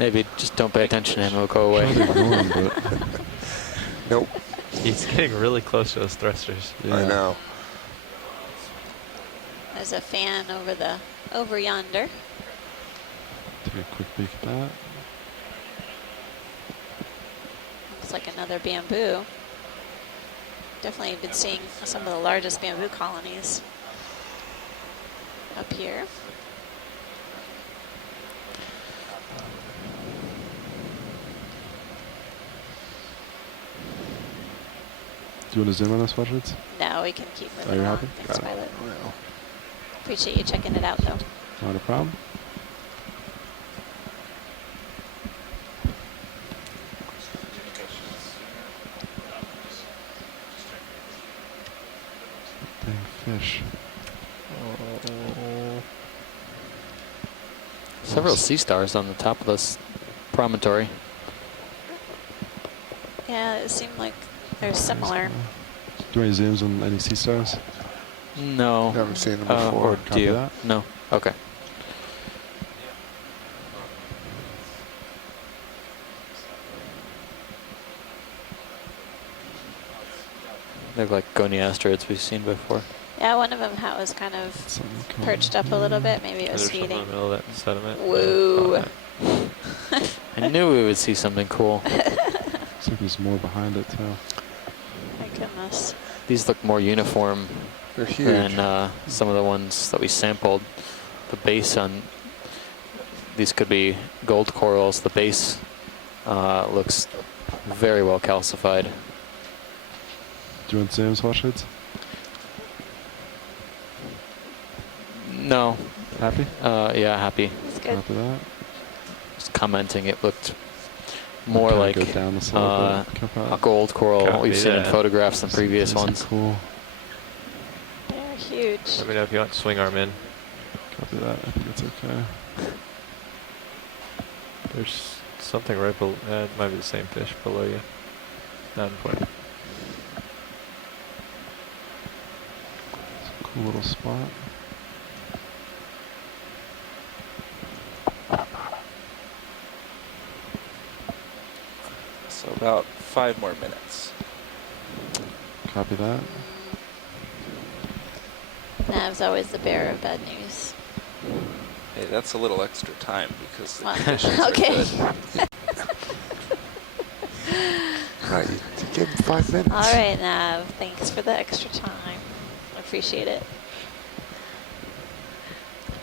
Maybe just don't pay attention to him. He'll go away. Trying to ignore him, but Nope. He's getting really close to those thrusters. yeah. I know. There's a fan over yonder. Take a quick peek at that. Looks like another bamboo. Definitely been seeing some of the largest bamboo colonies up here. Do you want to zoom on those sweatshirts? No, we can keep Are moving you on. happy? Thanks, Got it. pilot. Well, Appreciate you checking it out, though. Not a problem. Dang fish. Several sea stars on the top of this promontory. Yeah, it seemed like they're similar. Do any zooms on any sea stars? No. haven't seen them Or before. do Copy you? that. No. Okay. They're like goniastrids we've seen before. Yeah, one of them was kind of Something coming perched up a little bit. Maybe it There's was something in feeding. the middle of that sediment. Whoa. I knew we would see something cool. Looks like there's more behind it too. My goodness. These look more uniform They're huge. than some of the ones that we sampled. The base on these could be gold corals. The base looks very well calcified. Do you want zooms, sweatshirts? No. Happy? Yeah, happy. It's good. Copy that. Just commenting, it looked more Kinda like go down this a little bit. Copy a that. gold coral Copy we've seen in that. photographs than previous Nice and ones. Cool. They're huge. Let me know if you want to swing arm in. Copy that. I think it's okay. There's something right below. It might be the same fish below you. Not important. It's a cool little spot. So about 5 more minutes. Copy that. Nav's always the bearer of bad news. Hey, that's a little extra time because the Well, conditions okay. are good. Right, you give him 5 minutes. All right, Nav. Thanks for the extra time. I appreciate it.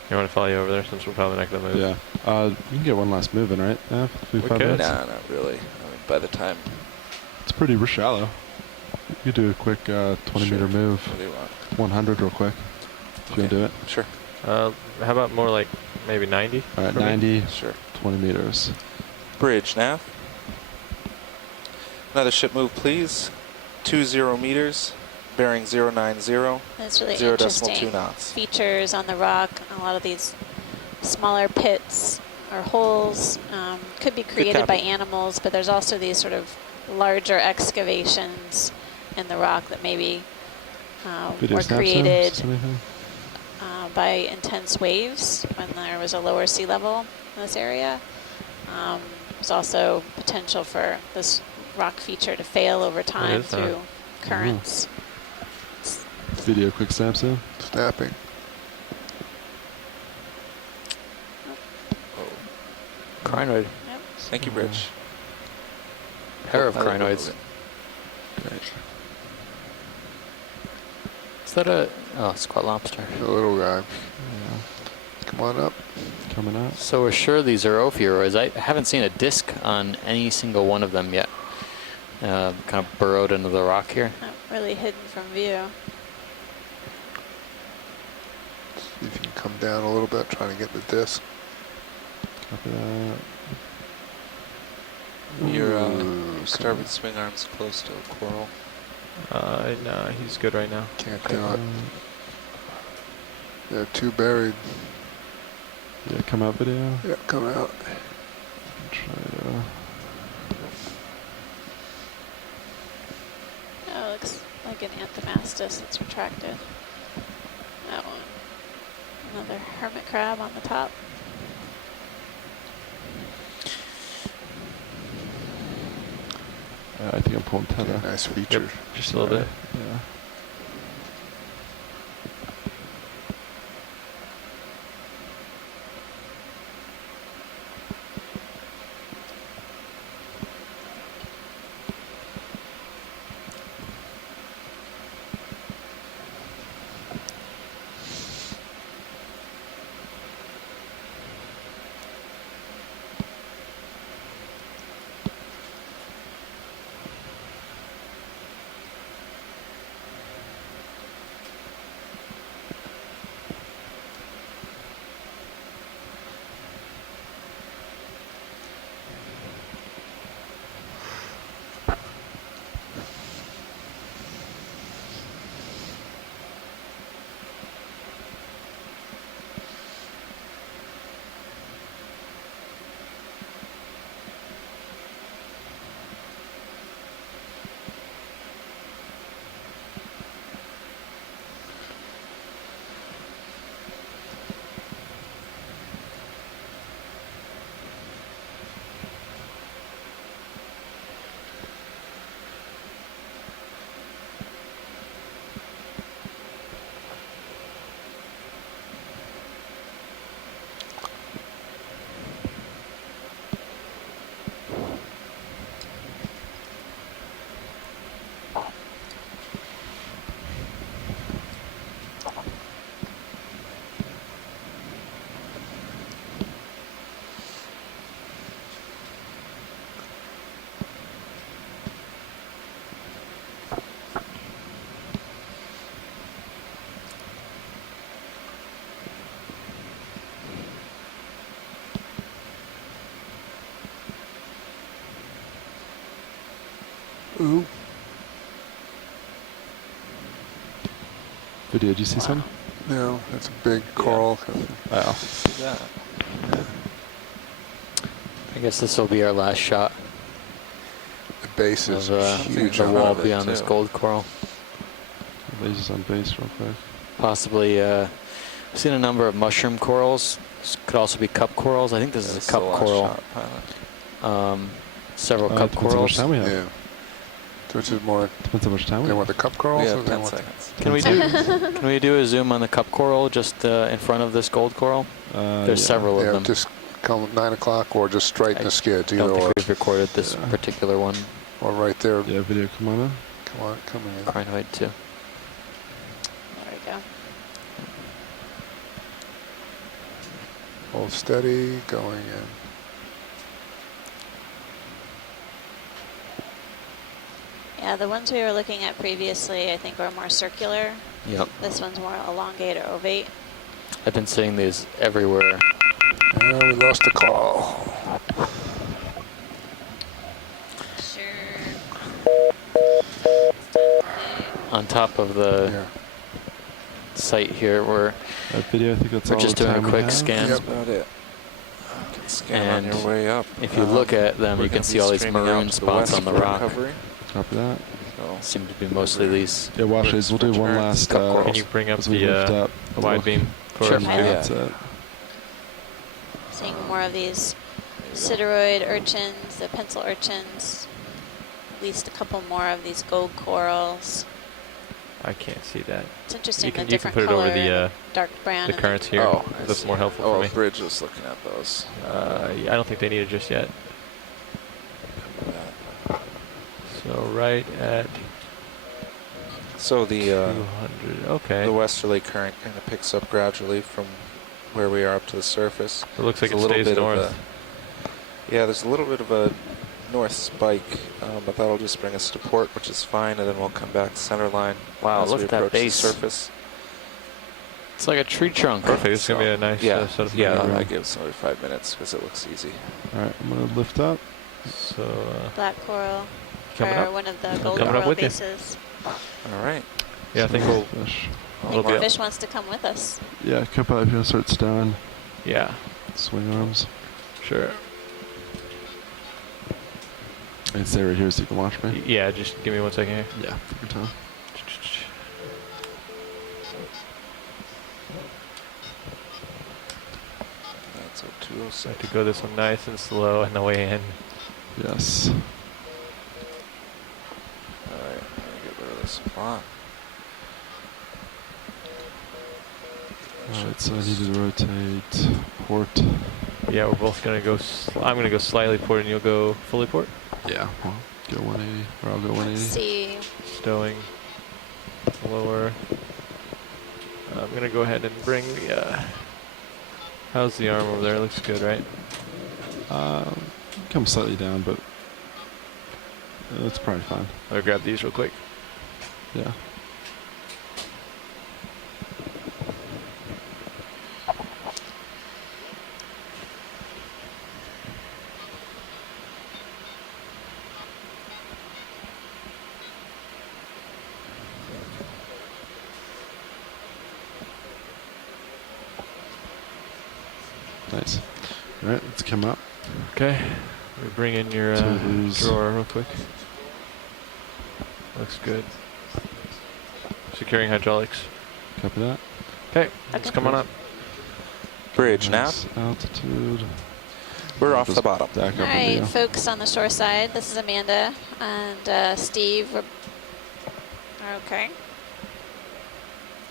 You want to follow you over there since we're probably not going to move? Yeah. You can get one last move in, right? Yeah, We 5 could. minutes. Nah, not really. I mean, by the time. It's pretty shallow. You could do a quick 20-meter move. What do you want? 100 real quick. If you want to do it. Sure. How about more like maybe 90? All right, for me? 90, Sure. 20 meters. Bridge now. Another ship move, please. 20 meters. Bearing 090. That's really 0.2 interesting. knots. Features on the rock. A lot of these smaller pits or holes could be created by animals, but there's also these sort of larger excavations in the rock that maybe were created by intense waves when there was a lower sea level in this area. There's also potential for this rock feature to fail over time through currents. Video quick snap soon. Snapping. Crinoid. Yep. Thank you, Bridge. Pair of I like crinoids. Great. Is that a... Oh, squat lobster. The little guy. Yeah. Come on up. Coming up. So we're sure these are ophiuroids. I haven't seen a disc on any single one of them yet. Kind of burrowed into the rock here. Not really hidden from view. See if you can come down a little bit, trying to get the disc. Copy that. Your Ooh, starboard swing arm's close to a coral. No, he's good right now. Can't do it. They're too buried. Yeah, come out video. Yeah, come out. Try to. Oh, it looks like an anthomastus that's retracted. That one. Another hermit crab on the top. I think I'm pulling tether. Nice feature. Yep, just a little bit. Yeah. Ooh. Video, did you see some? No, that's a big coral. Wow. Yeah. I guess this will be our last shot The base is of huge. the on wall it. beyond this gold coral. Lasers on base real quick. Possibly, I've seen a number of mushroom corals. This could also be cup corals. I think this is a cup coral. Several cup Depends on how much corals. time we have. Yeah. Which is more. Depends how much time They we want the cup corals. We Or have they 10 want seconds. Can we do a zoom on the cup coral just in front of this gold coral? There's several of them. Just come at 9 o'clock or just straighten the skids. I Either don't think or. we've recorded this particular one. Or right there. Yeah, video, come on in. Come on, come in. Crinoid too. There we go. Hold steady, going in. Yeah, the ones we were looking at previously, I think, were more circular. Yep. This one's more elongate or ovate. I've been seeing these everywhere. We lost the call. Sure. On top of the site here, we're video, I think that's all just the doing time a we quick have. scan. That's about it. You can scan And on your way up. if you look at them, We're you can gonna see be all these streaming maroon out to spots west on the for rock. recovery. Copy that. So Seem to be mostly these. Yeah, watch these. We'll do one last. Can you bring up as we lift the up, wide beam for Sure. us? Yeah. That's it. Seeing more of these sideroid urchins, the pencil urchins, at least a couple more of these gold corals. I can't see that. It's interesting You can the different put it color, over the dark brown. the and currents here. Oh, I That's see. more helpful Oh, for me. Bridge was looking at those. Yeah, I don't think they need it just yet. So right at So the 200. Okay. the westerly current kind of picks up gradually from where we are up to the surface. It looks like There's it a little stays bit north. of yeah, there's a little bit of a north spike, but that'll just bring us to port, which is fine, and then we'll come back center line. Wow, as look we at that approach the base. surface. It's like a tree trunk. Perfect. It's gonna be a nice Yeah, setup. yeah. Yeah. I give somebody 5 minutes because it looks easy. All right, I'm gonna lift up. So black coral coming for up. one of the gold Coming up coral with you. bases. All right. Yeah, I think we'll. Fish. I We'll think be the up. fish wants to come with us. Yeah, come up if you start stowing. Yeah, Swing arms. sure. And stay right here so you can watch me. Yeah, just give me 1 second here. Yeah, take your time. That's a I 206. have to go this one nice and slow on the way in. Yes. All right. Let me get rid of this spot. All right, so I need to rotate port. Yeah, we're both gonna go. I'm gonna go slightly port, and you'll go fully port. Yeah, well, go 180, or I'll go 180. Let's see. Stowing lower. I'm gonna go ahead and bring the. How's the arm over there? Looks good, right? Come slightly down, but it's probably fine. I'll grab these real quick. Yeah. Nice. All right, let's come up. Okay. We bring in your drawer real quick. Looks good. Securing hydraulics. Copy that. Okay, let's come on up. Bridge Nice nav. altitude. We're off the Just bottom. Back All up a right, deal. folks on the shore side, this is Amanda and Steve. Okay.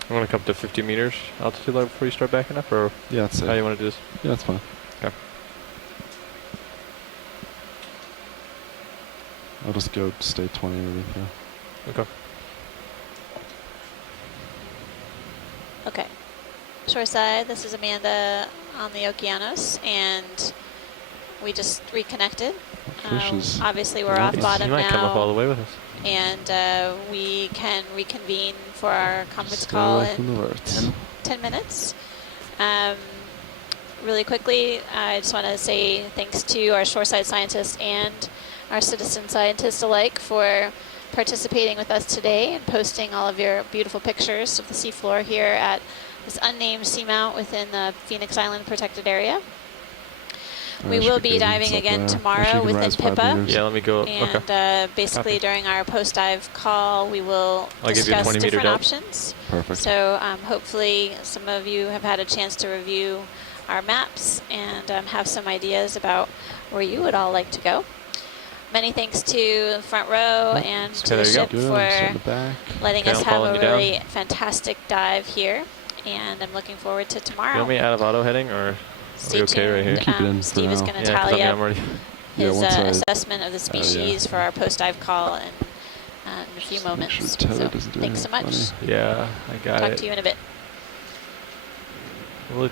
I'm gonna come to 50 meters altitude level before you start backing up, or Yeah, that's how do it. you want to do this? Yeah, that's fine. Okay. I'll just go stay 20 underneath here. Okay. Okay. Shoreside, this is Amanda on the Okeanos, and we just reconnected. Fishes. Obviously, we're off Nice. bottom You might come up all the now, way with us. and we can reconvene for our conference Stay call away from in the verts. 10 minutes. Really quickly, I just want to say thanks to our shoreside scientists and our citizen scientists alike for participating with us today and posting all of your beautiful pictures of the seafloor here at this unnamed seamount within the Phoenix Island protected area. We will be diving again tomorrow within PIPA. Yeah, let me go. And Okay. basically Copy. during our post-dive call, we will I'll give you a discuss 20-meter different delta. options. Perfect. So hopefully some of you have had a chance to review our maps and have some ideas about where you would all like to go. many thanks to Front Row and to the there you go. ship Good. for In the back. letting Okay, us I'm have a following you down. really fantastic dive here. And I'm looking forward to You tomorrow. want me out of auto heading, or are Stay we okay right here? tuned. Keep it in for Steve is now. going to Yeah, 'cause tally I'm up already. his once I- assessment of the species for our post-dive call in a few moments. sure Tether So doesn't do thanks so anything much. funny. Yeah, I got Talk it. to you in a bit.